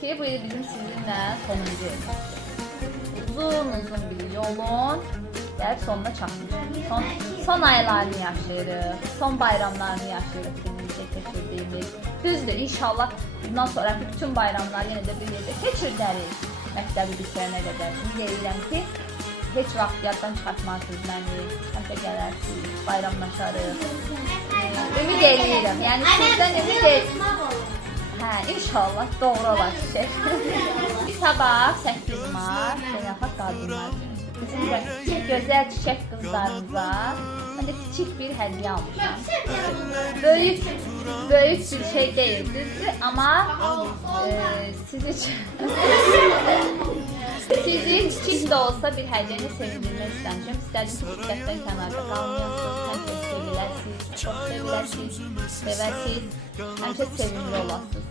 ki bu il bizim sizinlə sonuncu evimizdir. Uzun bir yolun gəlib sonuna çatmışıq. Son aylarını yaşayırıq, son bayramlarını yaşayırıq birlikdə keçirdiyimiz. Düzdür, inşallah bundan sonraki bütün bayramları yenə də bir yerdə keçirdərik. Məktəbi bitirənə qədər. Ümid edirəm ki, heç vaxt yaddan çıxartmazsınız məni, həmişə gələrsiniz, bayramlaşarıq. Ümid edirəm, yəni sizdən ümid edirəm. Hə, inşallah doğru olacaq. Sabah 8 Mart Beynəlxalq Qadınlar Günü. Bizim gözəl çiçək qızlarımıza mən də kiçik bir hədiyyə almışam. Böyük bir şey deyil, düzdür, amma siz üçün sizi kiçik də olsa bir hədiyyəni sevindirmək istəmişəm. İstədim ki, diqqətdən kənarda qalmayasınız, həmişə seviləsiniz, çox seviləsiniz, sevəsiniz, həmişə sevimli olasınız.